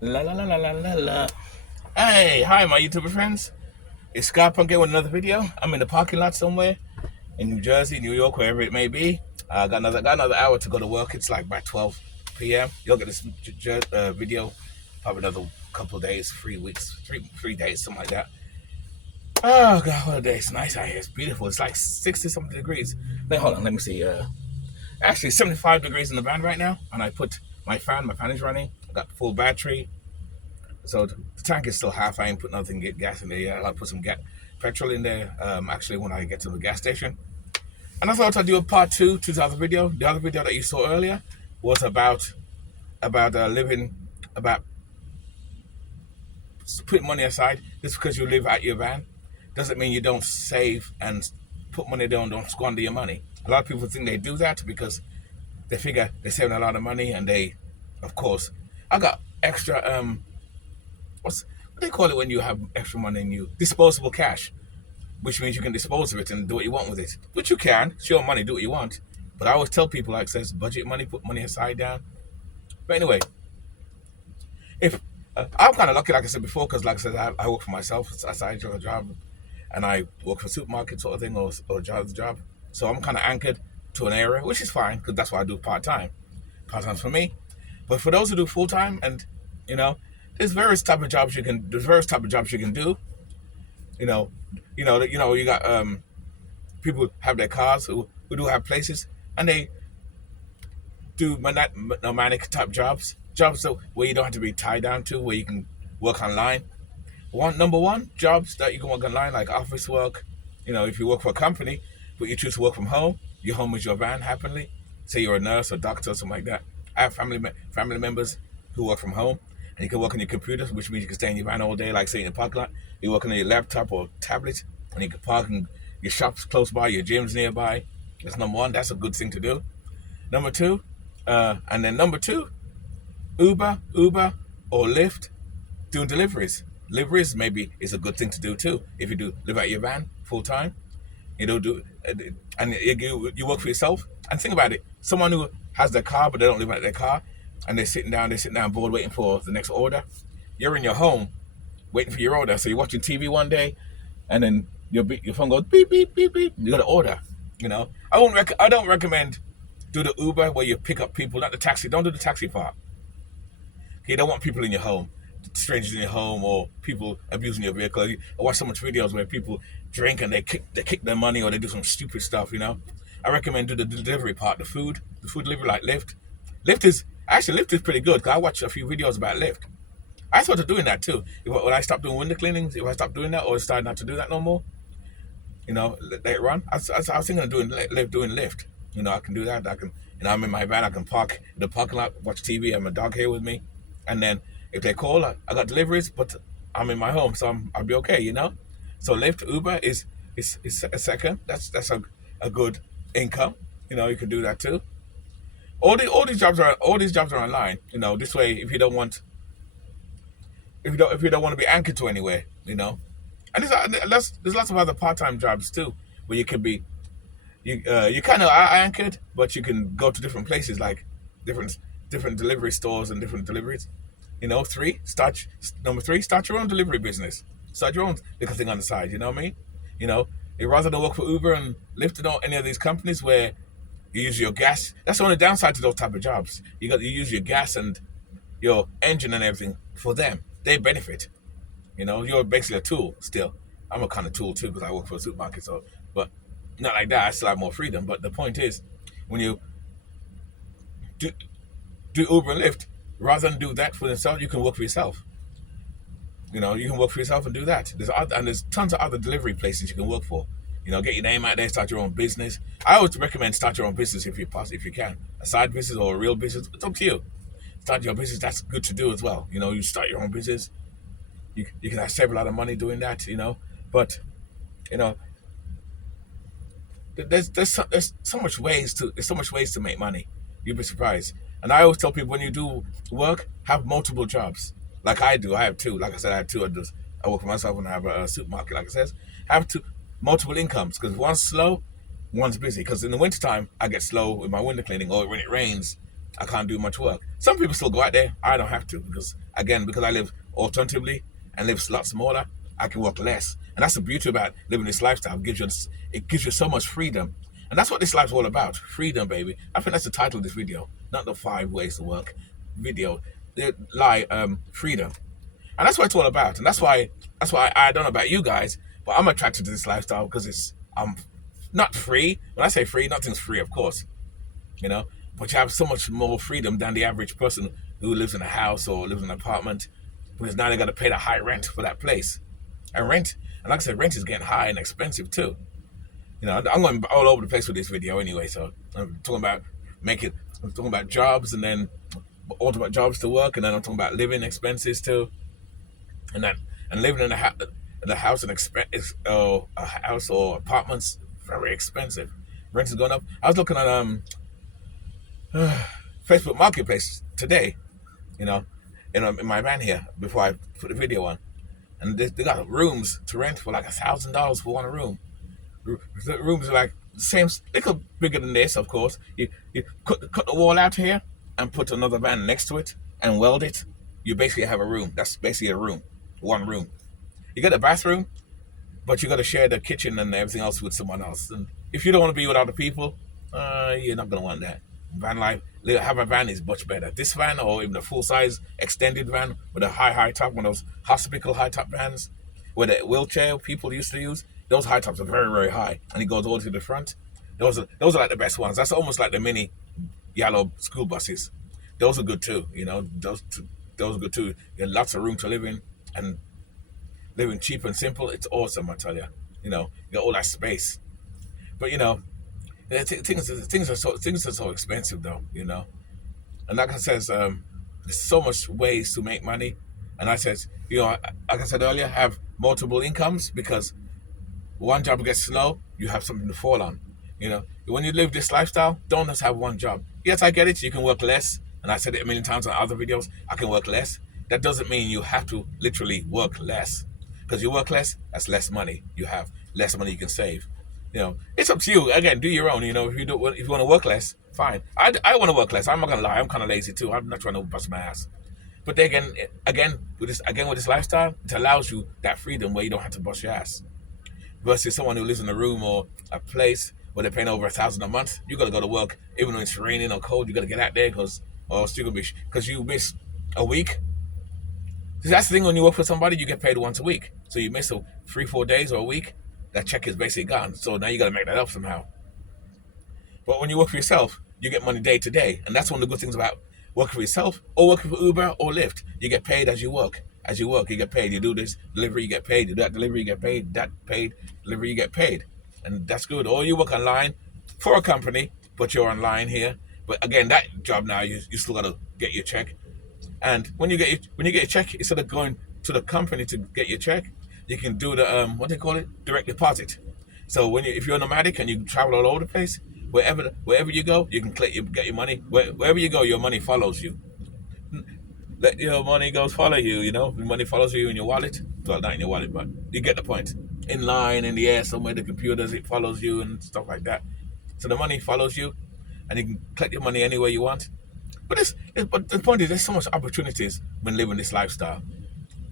La la la la la la la. Hey, hi, my YouTuber friends. It's Scott Pumpkin with another video. I'm in the parking lot somewhere in New Jersey, New York, wherever it may be. I got another hour to go to work. It's like by 12 p.m. You'll get this video probably another couple of days, 3 weeks, three days, something like that. Oh God, what a day! It's nice out here. It's beautiful. It's like 60 something degrees. Hold on, let me see. Actually 75 degrees in the van right now, and I put my fan is running. I got full battery. So the tank is still half. I ain't put nothing get gas in there yet. I'll put some petrol in there. Actually, when I get to the gas station. And I thought I'd do a part two to the other video. The other video that you saw earlier was about living, about putting money aside. Just because you live out your van doesn't mean you don't save and put money down. Don't squander your money. A lot of people think they do that because they figure they're saving a lot of money, and they, of course, I got extra what do they call it when you have extra money in you? Disposable cash, which means you can dispose of it and do what you want with it. Which you can. It's your money, do what you want. But I always tell people, like, says, budget money, put money aside down. But anyway, if I'm kind of lucky, like I said before, because like I said, I work for myself. It's a side job, and I work for a supermarket sort of thing, or job. So I'm kind of anchored to an area, which is fine because that's what I do part time. Part time's for me. But for those who do full time, and you know, there's various type of jobs you can do. You know, you got people have their cars who do have places, and they do nomadic type jobs where you don't have to be tied down to, where you can work online. Number one, jobs that you can work online, like office work. If you work for a company, but you choose to work from home, your home is your van happily. Say you're a nurse or doctor or something like that. I have family members who work from home, and you can work on your computer, which means you can stay in your van all day, like say in the parking lot. You work on your laptop or tablet, and you can park in your shops close by, your gyms nearby. That's number one. That's a good thing to do. Number two, number two, Uber or Lyft, doing deliveries. Deliveries maybe is a good thing to do too. If you do live out your van full time, you know, and you work for yourself. And think about it: someone who has their car but they don't live out their car, and they're sitting down bored waiting for the next order. You're in your home waiting for your order. So you're watching TV one day, and then your phone goes beep beep beep beep. You got to order. I don't recommend do the Uber where you pick up people, not the taxi. Don't do the taxi part. You don't want people in your home, strangers in your home, or people abusing your vehicle. I watch so much videos where people drink and they kick their money, or they do some stupid stuff. I recommend do the delivery part, the food delivery like Lyft. Lyft is pretty good. 'Cause I watched a few videos about Lyft. I started doing that too. When I stopped doing window cleanings, if I stopped doing that or started not to do that no more, later on, I was thinking of doing Lyft. I can do that. I can, I'm in my van. I can park in the parking lot, watch TV. I have my dog here with me, and then if they call, I got deliveries, but I'm in my home, so I'll be okay. So Lyft, Uber is a second. That's a good income. You can do that too. All these jobs are online. This way, if you don't want to be anchored to anywhere, and there's lots of other part-time jobs too, where you can be you kind of are anchored, but you can go to different places, like different different delivery stores and different deliveries. Number three, start your own delivery business. Start your own little thing on the side. You know what I mean? You know, rather than work for Uber and Lyft and any of these companies where you use your gas. That's the only downside to those type of jobs. You use your gas and your engine and everything for them. They benefit. You're basically a tool still. I'm a kind of tool too because I work for a supermarket. So, but not like that. I still have more freedom. But the point is, when you do Uber and Lyft, rather than do that for themselves, you can work for yourself. You can work for yourself and do that. There's tons of other delivery places you can work for. Get your name out there, start your own business. I always recommend start your own business if you can. A side business or a real business, it's up to you. Start your business, that's good to do as well. You start your own business. You can save a lot of money doing that. But you know, there's so much ways to make money. You'd be surprised. And I always tell people when you do work, have multiple jobs. Like I do, I have two. Like I said, I have two. I work for myself and I have a supermarket. Like I said, have two multiple incomes because one's slow, one's busy. Because in the wintertime, I get slow with my window cleaning, or when it rains, I can't do much work. Some people still go out there. I don't have to because, again, because I live alternatively and live a lot smaller, I can work less. And that's the beauty about living this lifestyle. It gives you so much freedom. And that's what this life's all about. Freedom, baby. I think that's the title of this video, not the 5 ways to work video. Freedom. And that's what it's all about. And that's why I don't know about you guys, but I'm attracted to this lifestyle because it's not free. When I say free, nothing's free, of course, you know, but you have so much more freedom than the average person who lives in a house or lives in an apartment, because now they got to pay the high rent for that place. And like I said, rent is getting high and expensive too. You know, I'm going all over the place with this video anyway. So I'm talking about jobs, and then all about jobs to work, and then I'm talking about living expenses too, and living in a house a house or apartments, very expensive. Rent is going up. I was looking at Facebook Marketplace today, you know, in my van here before I put the video on, and they got rooms to rent for like $1,000 for one room. The rooms are like the same, little bigger than this, of course. You cut the wall out here and put another van next to it and weld it. You basically have a room. That's basically a room, one room. You get a bathroom, but you got to share the kitchen and everything else with someone else. And if you don't want to be with other people, you're not going to want that. Van life, have a van is much better. This van, or even a full-size extended van with a high top, one of those hospital high-top vans where the wheelchair people used to use, those high tops are very, very high, and it goes all to the front. Those are like the best ones. That's almost like the mini yellow school buses. Those are good too. You know, those are good too. You get lots of room to live in, and living cheap and simple. It's awesome, I tell you. You know, you got all that space. But you know, things are so expensive though. You know, and like I says, there's so much ways to make money. And I said, you know, like I said earlier, have multiple incomes, because one job gets slow, you have something to fall on. You know, when you live this lifestyle, don't just have one job. Yes, I get it. You can work less. And I said it a million times on other videos. I can work less. That doesn't mean you have to literally work less. Because you work less, that's less money. You have less money you can save. You know, it's up to you. Again, do your own. You know, if you want to work less, fine. I want to work less. I'm not gonna lie. I'm kind of lazy too. I'm not trying to bust my ass. But then again with this lifestyle, it allows you that freedom where you don't have to bust your ass. Versus someone who lives in a room or a place where they're paying over $1,000 a month, you got to go to work even when it's raining or cold. You got to get out there because you miss a week. So that's the thing, when you work for somebody, you get paid once a week. So you miss 3-4 days or a week, that check is basically gone. So now you got to make that up somehow. But when you work for yourself, you get money day to day, and that's one of the good things about working for yourself or working for Uber or Lyft. You get paid as you work. As you work, you get paid. You do this delivery, you get paid. You do that delivery, you get paid. That paid delivery, you get paid. And that's good. Or you work online for a company, but you're online here. But again, that job now, you still got to get your check. And when you get your check, instead of going to the company to get your check, you can do the what they call it, direct deposit. So if you're nomadic and you travel all over the place, wherever you go, you can get your money. Wherever you go, your money follows you. Let your money follow you, you know. Your money follows you in your wallet. Well, not in your wallet, but you get the point. In line, in the air, somewhere, the computers, it follows you and stuff like that. So the money follows you, and you can collect your money anywhere you want. But the point is, there's so much opportunities when living this lifestyle.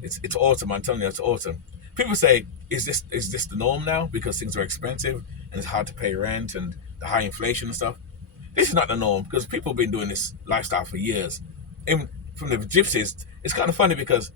It's awesome. I'm telling you, it's awesome. People say, is this the norm now because things are expensive and it's hard to pay rent and the high inflation and stuff? This is not the norm, because people have been doing this lifestyle for years. Even from the gypsies, it's kind of funny because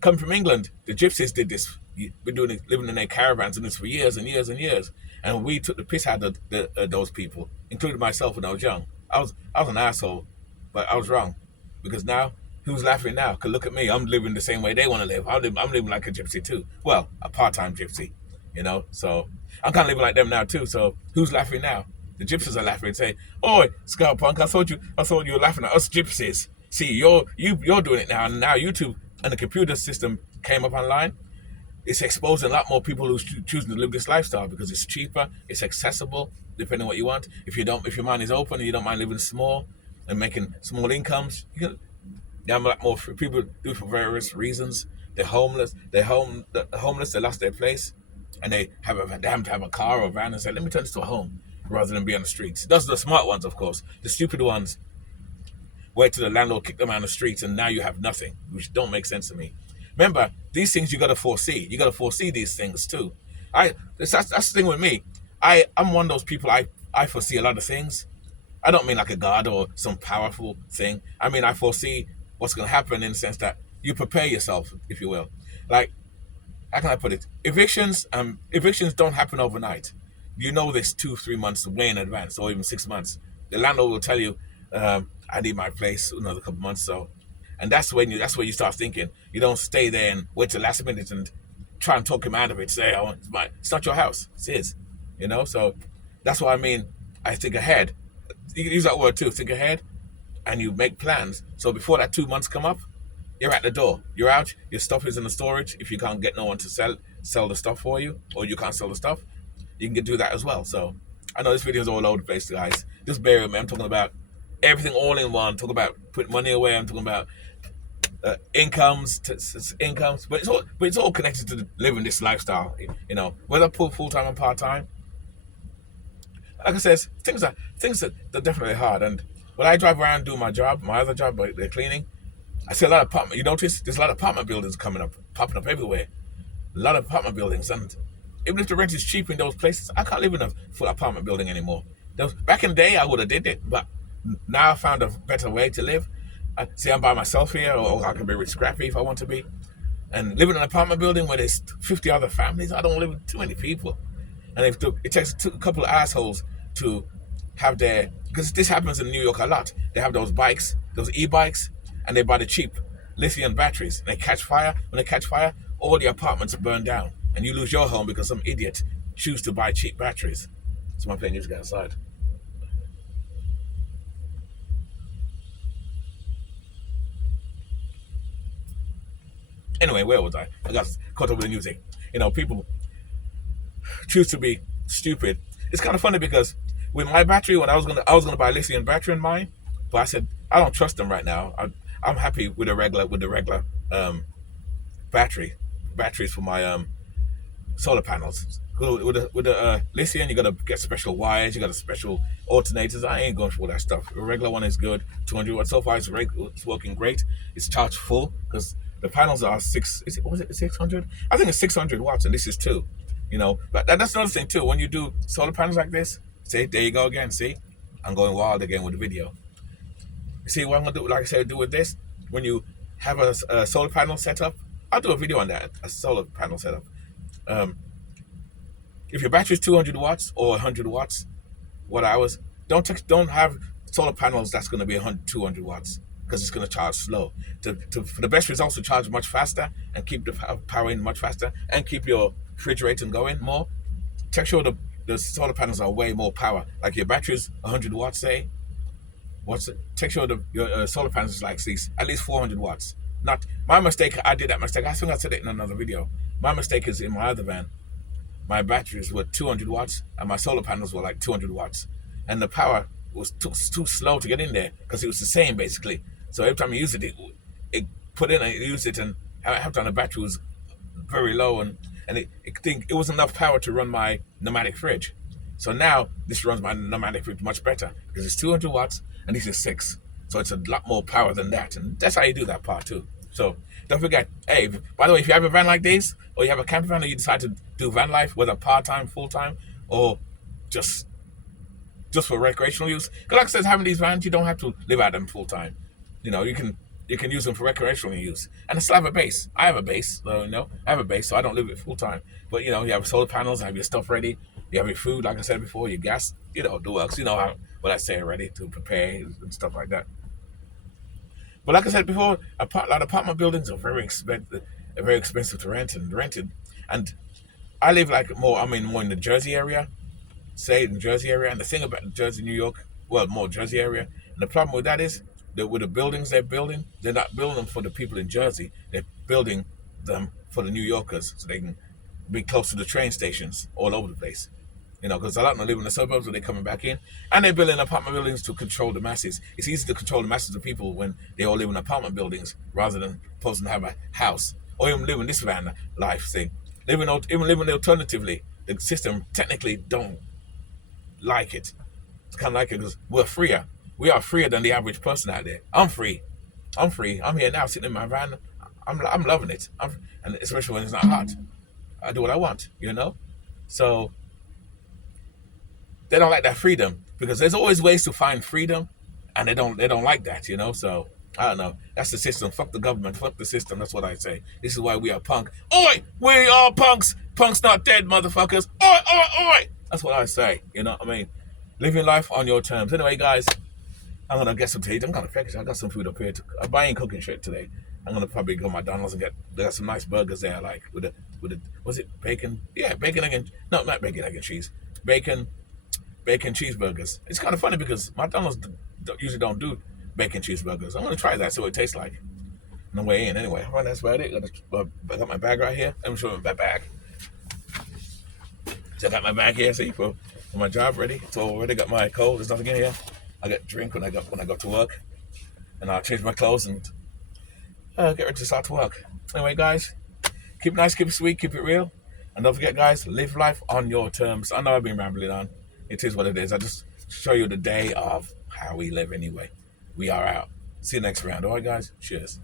coming from England, the gypsies did this. Been doing it, living in their caravans and this for years and years and years. And we took the piss out of those people, including myself when I was young. I was an asshole, but I was wrong, because now who's laughing now? Because look at me, I'm living the same way they want to live. I'm living like a gypsy too. Well, a part-time gypsy, you know. So I'm kind of living like them now too. So who's laughing now? The gypsies are laughing and saying, "Oh, Scout Punk, I thought you were laughing at us gypsies. See, you're doing it now, and now YouTube and the computer system came up online. It's exposing a lot more people who's choosing to live this lifestyle because it's cheaper, it's accessible, depending on what you want. If your mind is open and you don't mind living small and making small incomes, you have a lot more people do it for various reasons. They're homeless. They're homeless. They lost their place, and they have to have a car or a van and say, "Let me turn this to a home," rather than be on the streets. Those are the smart ones, of course. The stupid ones, wait till the landlord kick them out on the streets, and now you have nothing, which don't make sense to me. Remember, these things you got to foresee. You got to foresee these things too. That's the thing with me. I'm one of those people. I foresee a lot of things. I don't mean like a god or some powerful thing. I mean I foresee what's going to happen in the sense that you prepare yourself, if you will. Like, how can I put it? Evictions don't happen overnight. You know this 2-3 months way in advance, or even 6 months. The landlord will tell you, I need my place another couple months. So, and that's when you start thinking. You don't stay there and wait till the last minute and try and talk him out of it. Say, oh, it's not your house, it's his. So that's what I mean. I think ahead. You can use that word too. Think ahead, and you make plans. So before that 2 months come up, you're at the door. You're out. Your stuff is in the storage. If you can't get no one to sell the stuff for you, or you can't sell the stuff, you can do that as well. So I know this video is all over the place, guys. Just bear with me. I'm talking about everything all in one. I'm talking about putting money away. I'm talking about incomes, but it's all connected to living this lifestyle. Whether full time and part time. Like I said, things that are definitely hard. And when I drive around do my other job, the cleaning, I see a lot of apartment. You notice there's a lot of apartment buildings popping up everywhere. A lot of apartment buildings, and even if the rent is cheap in those places, I can't live in a full apartment building anymore. Back in the day, I would have did it, but now I found a better way to live. I'm by myself here, or I can be a bit scrappy if I want to be. And living in an apartment building where there's 50 other families, I don't live with too many people. And it takes a couple of assholes to have because this happens in New York a lot. They have those bikes, those e-bikes, and they buy the cheap lithium batteries. And they catch fire. When they catch fire, all the apartments are burned down. And you lose your home because some idiot choose to buy cheap batteries. So I'm playing music outside. Anyway, where was I? I got caught up with the music. People choose to be stupid. It's kind of funny because with my battery, when I was gonna buy a lithium battery in mine, but I said I don't trust them right now. I'm happy with the regular batteries for my solar panels. With the lithium, you gotta get special wires, you got special alternators. I ain't going for all that stuff. The regular one is good, 200 watts. So far, it's working great. It's charged full because the panels are 600? I think it's 600 watts, and this is 2. But that's another thing too. When you do solar panels like this, see, there you go again. See, I'm going wild again with the video. See what I'm gonna do? Like I said, do with this. When you have a solar panel set up, I'll do a video on that. A solar panel setup. If your battery is 200 watts or 100 watts, watt hours, don't have solar panels that's going to be 200 watts because it's going to charge slow. For the best results, to charge much faster and keep the power in much faster and keep your refrigerator going more. Make sure the solar panels are way more power. Like your battery is 100 watts, say. Take sure your solar panels is like at least 400 watts. Not my mistake. I did that mistake. I think I said it in another video. My mistake is in my other van. My batteries were 200 watts and my solar panels were like 200 watts. And the power was too slow to get in there because it was the same basically. So every time you use it, it put in and use it, and half time the battery was very low, and it wasn't enough power to run my pneumatic fridge. So now this runs my pneumatic fridge much better because it's 200 watts and this is 6. So it's a lot more power than that. And that's how you do that part too. So don't forget, hey, by the way, if you have a van like this, or you have a camper van, or you decide to do van life, whether part-time, full-time, or just for recreational use. Because like I said, having these vans, you don't have to live out them full-time. You can use them for recreational use. And I still have a base. I have a base, so I have a base, so I don't live it full-time. But you have solar panels, have your stuff ready, you have your food, like I said before, your gas, the works, what I say ready to prepare and stuff like that. But like I said before, a lot of apartment buildings are very expensive to rented. And I live more in the Jersey area, and the thing about Jersey, New York, well, more Jersey area, and the problem with that is that with the buildings they're building, they're not building them for the people in Jersey. They're building them for the New Yorkers so they can be close to the train stations all over the place. Because a lot of them live in the suburbs where they're coming back in, and they're building apartment buildings to control the masses. It's easy to control the masses of people when they all live in apartment buildings rather than supposed to have a house or even living this van life thing. Living alternatively, the system technically don't like it. It's kind of like it because we're freer. We are freer than the average person out there. I'm free. I'm free. I'm here now, sitting in my van. I'm loving it. And especially when it's not hot, I do what I want. So they don't like that freedom because there's always ways to find freedom, and they don't like that. So I don't know. That's the system. Fuck the government. Fuck the system. That's what I say. This is why we are punk. Oi, we are punks. Punks not dead, motherfuckers. Oi, oi, oi. That's what I say. You know what I mean? Living life on your terms. Anyway, guys, I'm gonna get some tea. I'm gonna fix it. I got some food up here. I'm buying cooking shit today. I'm gonna probably go to McDonald's and they got some nice burgers there, like with was it bacon? Yeah, bacon, egg, and no, not bacon, egg, and cheese. Bacon cheeseburgers. It's kind of funny because McDonald's usually don't do bacon cheeseburgers. I'm gonna try that, see what it tastes like. On the way in, anyway. Well, that's about it. I got my bag right here. Let me show you my bag. So I got my bag here, see, for my job ready. So I already got my coat. There's nothing in here. I got drink when I go to work, and I'll change my clothes and get ready to start to work. Anyway, guys, keep it nice, keep it sweet, keep it real, and don't forget, guys, live life on your terms. I know I've been rambling on. It is what it is. I just show you the day of how we live anyway. We are out. See you next round. All right, guys. Cheers.